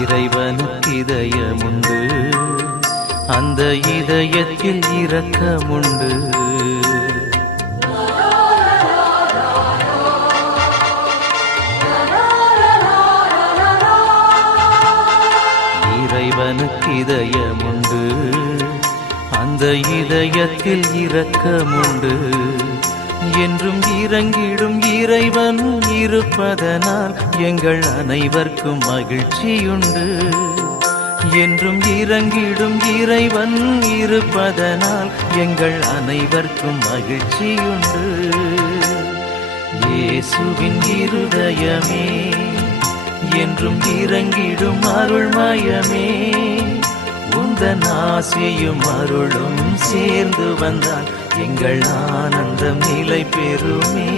இறைவனுக்கு இதயமுண்டு, அந்த இதயத்தில் இரக்கமுண்டு. இறைவனுக்கு இதயமுண்டு, அந்த இதயத்தில் இரக்கமுண்டு. என்றும் இறங்கிடும் இறைவன் இருப்பதனால் எங்கள் அனைவருக்கும் மகிழ்ச்சியுண்டு. என்றும் இறங்கிடும் இறைவன் இருப்பதனால் எங்கள் அனைவருக்கும் மகிழ்ச்சியுண்டு. இயேசுவின் இருதயமே, என்றும் இறங்கிடும் அருள்மயமே, உந்தன் ஆசியும் அருளும் சேர்ந்து வந்தால் எங்கள் ஆனந்தம் நிலை பெறுமே.